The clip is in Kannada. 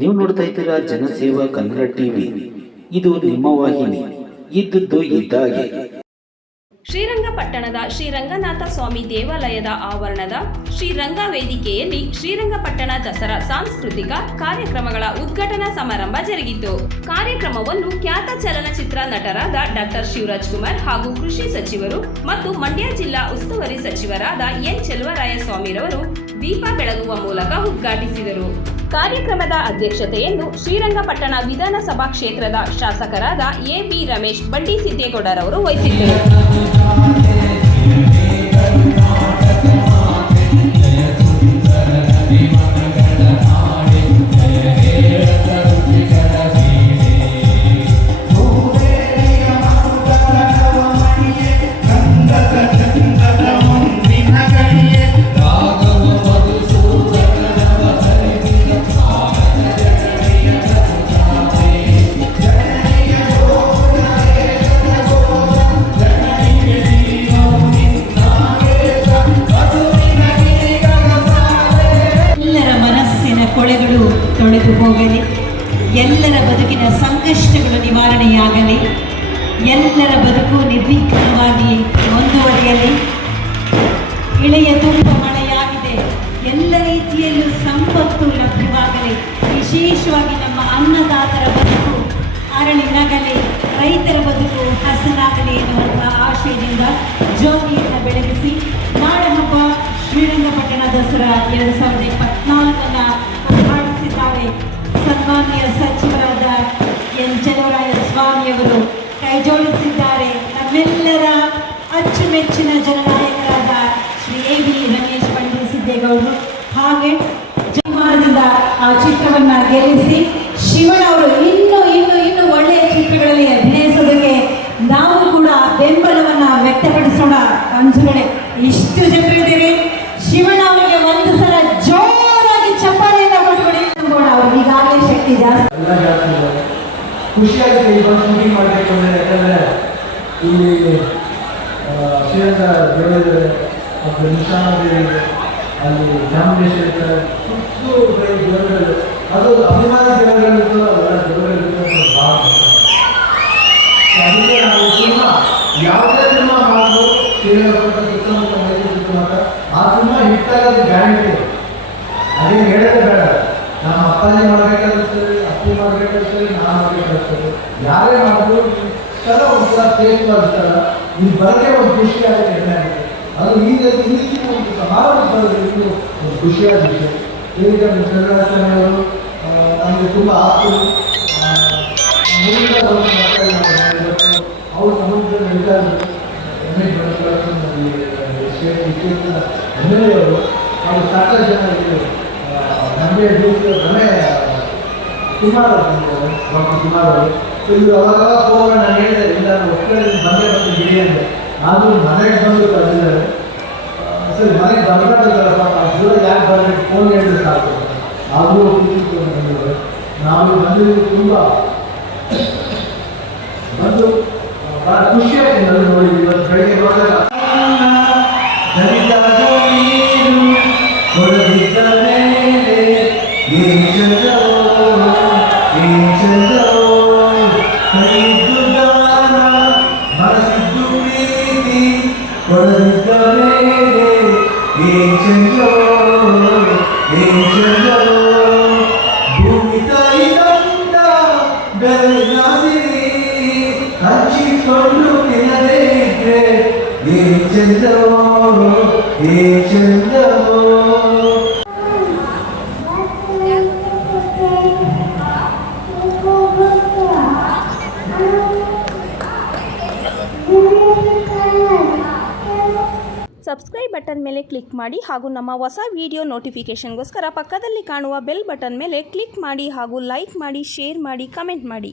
ನೀವು ನೋಡ್ತಾ ಇದ್ದೀರಾ ಜನಸೇವಾ ಕನ್ನಡ ಟಿವಿ. ಇದು ನಿಮ್ಮ ವಾಹಿನಿ. ಇದ್ದದ್ದು ಇದ್ದಾಗೆ. ಶ್ರೀರಂಗಪಟ್ಟಣದ ಶ್ರೀರಂಗನಾಥ ಸ್ವಾಮಿ ದೇವಾಲಯದ ಆವರಣದ ಶ್ರೀರಂಗ ವೇದಿಕೆಯಲ್ಲಿ ಶ್ರೀರಂಗಪಟ್ಟಣ ದಸರಾ ಸಾಂಸ್ಕೃತಿಕ ಕಾರ್ಯಕ್ರಮಗಳ ಉದ್ಘಾಟನಾ ಸಮಾರಂಭ ಜರುಗಿತು. ಕಾರ್ಯಕ್ರಮವನ್ನು ಖ್ಯಾತ ಚಲನಚಿತ್ರ ನಟರಾದ ಡಾಕ್ಟರ್ ಶಿವರಾಜ್ ಕುಮಾರ್ ಹಾಗೂ ಕೃಷಿ ಸಚಿವರು ಮತ್ತು ಮಂಡ್ಯ ಜಿಲ್ಲಾ ಉಸ್ತುವಾರಿ ಸಚಿವರಾದ ಎನ್ ಚೆಲುವರಾಯಸ್ವಾಮಿರವರು ದೀಪ ಬೆಳಗುವ ಮೂಲಕ ಉದ್ಘಾಟಿಸಿದರು. ಕಾರ್ಯಕ್ರಮದ ಅಧ್ಯಕ್ಷತೆಯನ್ನು ಶ್ರೀರಂಗಪಟ್ಟಣ ವಿಧಾನಸಭಾ ಕ್ಷೇತ್ರದ ಶಾಸಕರಾದ ಎ.ಬಿ. ರಮೇಶ್ ಬಂಡಿ ಸಿದ್ದೇಗೌಡರವರು ವಹಿಸಿದ್ದರು. ಕೊಳೆಗಳು ತೊಳೆದು ಹೋಗಲಿ, ಎಲ್ಲರ ಬದುಕಿನ ಸಂಕಷ್ಟಗಳು ನಿವಾರಣೆಯಾಗಲಿ, ಎಲ್ಲರ ಬದುಕು ನಿರ್ವಿಘ್ನವಾಗಿ ಮುಂದುವರಿಯಲಿ. ಇಳೆಯ ತುಂಬ ಮಳೆಯಾಗಿದೆ, ಎಲ್ಲ ರೀತಿಯಲ್ಲೂ ಸಂಪತ್ತು ಲಭ್ಯವಾಗಲಿ. ವಿಶೇಷವಾಗಿ ನಮ್ಮ ಅನ್ನದಾತರ ಬದುಕು ಅರಳಿನಗಲಿ, ರೈತರ ಬದುಕು ಹಸನಾಗಲಿ ಎನ್ನುವಂತಹ ಆಶಯದಿಂದ ಜ್ಯೋತಿಯನ್ನು ಬೆಳಗಿಸಿ ನಾಡಹಬ್ಬ ಶ್ರೀರಂಗಪಟ್ಟಣ ದಸರಾ 2024 ಉದ್ಘಾಟಿಸಿದ್ದಾರೆ. ಸನ್ಮಾನ್ಯ ಸಚಿವರಾದ ಎನ್ ಚೆಲುವರಾಯಸ್ವಾಮಿಯವರು ಕೈಜೋಡಿಸಿದ್ದಾರೆ. ನಮ್ಮೆಲ್ಲರ ಅಚ್ಚುಮೆಚ್ಚಿನ ಜನನಾಯಕರಾದ ಶ್ರೀ ಎ.ಬಿ. ರಮೇಶ್ ಬಂಡಿ ಸಿದ್ದೇಗೌಡರು ಹಾಗೆ ಜಯಮಾನದಿಂದ ಆ ಚಿತ್ರವನ್ನು ಗೆಲ್ಲಿಸಿ ಶಿವಣ್ಣ ಅವರು ಇನ್ನೂ ಒಳ್ಳೆಯ ಚಿತ್ರಗಳಲ್ಲಿ ಅಭಿನಯಿಸೋದಕ್ಕೆ ನಾವು ಕೂಡ ಬೆಂಬಲವನ್ನು ವ್ಯಕ್ತಪಡಿಸೋಣ. ಅಂಜುಗಡೆ ಇಷ್ಟು ಜನರಿದ್ದೀರಿ, ಶಿವಣ್ಣ ಅವರಿಗೆ ಒಂದು ಸಲ ಜೋರಾಗಿ ಚಪ್ಪಾಳೆಯನ್ನು ಕೊಟ್ಬಿಡಿ. ಅವ್ರಿಗೆ ಈಗಾಗಲೇ ಶಕ್ತಿ ಜಾಸ್ತಿ. ಖುಷಿಯಾಗಿದೆ ಇವತ್ತು ಶೂಟಿಂಗ್ ಮಾಡಬೇಕು ಅಂದರೆ, ಯಾಕಂದರೆ ಇಲ್ಲಿ ಶ್ರೀರಂಗ ದೇವರಿದ್ದಾರೆ, ಮತ್ತು ನಿಶಾನದೇವಿ, ಅಲ್ಲಿ ಚಾಮುಂಡೇಶ್ವರಿ ಇರ್ತಾರೆ, ಸುತ್ತು ದೇವರುಗಳು, ಅದು ಅಭಿಮಾನಿ ದೇವರುಗಳಿರ್ತದೆ, ಅವೆಲ್ಲ ದೇವರುಗಳಿರ್ತದೆ ಭಾಳ. ಅದಕ್ಕೆ ನಾವು ಸಿನಿಮಾ ಯಾವುದೇ ಸಿನಿಮಾ ಮಾಡೋದು ಶ್ರೀರಂಗಪಟ್ಟಣ ಸುತ್ತಮುತ್ತ ಮೈಸೂರು ಸುತ್ತಮುತ್ತ ಆ ಸಿನಿಮಾ ಹಿಟ್ಟಾಗೋದು ಗ್ಯಾರಂಟಿ. ಅದೇನು ಹೇಳೋದೇ ಬೇಡ. ನಮ್ಮ ಅಪ್ಪಾಜಿ ಮಾಡಬೇಕಾದ್ರೂ ಸರಿ, ಅಪ್ಪು ಮಾಡಬೇಕಾದ್ರೂ ಸರಿ, ನಾನು ಮಾಡಬೇಕಾದ್ರೂ ಸರಿ, ಯಾರೇ ಮಾಡಿದ್ರು ಸ್ಥಳ ಒಂಥರ ಸೇಫ್ವಾಗಿರ್ತಾರ. ಇಲ್ಲಿ ಬರೋಕ್ಕೆ ಒಂದು ಖುಷಿಯಾಗುತ್ತೆ, ಹೆಮ್ಮೆಯಾಗುತ್ತೆ. ಅದು ಈಗ ಇಲ್ಲಿ ಒಂದು ಸಮಾರಂಭ ಬರೋದು ಇನ್ನೂ ಒಂದು ಖುಷಿಯಾದ ವಿಷಯ. ಈಗ ಚಂದ್ರಸ್ವಾಮಿಯವರು ನಮಗೆ ತುಂಬ ಆಪ್ತರು. ಅವರು ಸಮುದ್ರದ ವಿಚಾರಗಳು ರಮೇಶ್ ಎಮ್ಮೆಲೆಯವರು ಅವರು ಸಾಕಷ್ಟು ಜನ ಇಲ್ಲಿ ನಮಗೆ ರಮೇ ಕುಮಾರ್ ಅವರು ಡಾಕ್ಟರ್ ಕುಮಾರ್ ಅವರು ಇಲ್ಲಿ ಅವಾಗ ಹೋಗೋಣ. ನಾನು ಹೇಳಿದೆ ಇಲ್ಲ, ಒಕ್ಕಡೆ ಬಂದೇ ಬಿಡಿ ಅಂದರೆ, ಆದರೂ ಮನೆಗೆ ಬಂದು ಕರೆದಿದ್ದಾರೆ. ಸರಿ, ಮನೆಗೆ ಬರ್ಬೇಕಾದ್ರೆ ಪಾಪ ದೂರ ಯಾಕೆ ಬರಬೇಕು, ಫೋನ್ ಹೇಳಿದ್ರೆ ಸಾಕು. ಆದರೂ ಕೂತ್ಕೊಂಡು ಬಂದಿದ್ದಾರೆ. ನಾವು ಬಂದಿದ್ದು ತುಂಬ ಬಂದು ಭಾಳ ಖುಷಿಯಾಗಿ ನೋಡಿ. ಇವತ್ತು ಬೆಳಗ್ಗೆ ನೋಡಿದಾಗ ಮನಸ್ಸಿದ್ದು ಪ್ರೀತಿ ಕೊಡದಿದ್ದ ಭೂಮಿ ತಾಯಿ ತಂದ ಬೆಳಗಾಸಿರಿ ಹಂಚಿಕೊಂಡು ತಿನ್ನದೇ ಇದ್ರೆ ಏನ್ ಚಂದವೋ ಏನ್ ಚಂದವೋ. ಸಬ್ಸ್ಕ್ರೈಬ್ ಬಟನ್ ಮೇಲೆ ಕ್ಲಿಕ್ ಮಾಡಿ ಹಾಗೂ ನಮ್ಮ ಹೊಸ ವಿಡಿಯೋ ನೋಟಿಫಿಕೇಷನ್ಗೋಸ್ಕರ ಪಕ್ಕದಲ್ಲಿ ಕಾಣುವ ಬೆಲ್ ಬಟನ್ ಮೇಲೆ ಕ್ಲಿಕ್ ಮಾಡಿ ಹಾಗೂ ಲೈಕ್ ಮಾಡಿ, ಶೇರ್ ಮಾಡಿ, ಕಮೆಂಟ್ ಮಾಡಿ.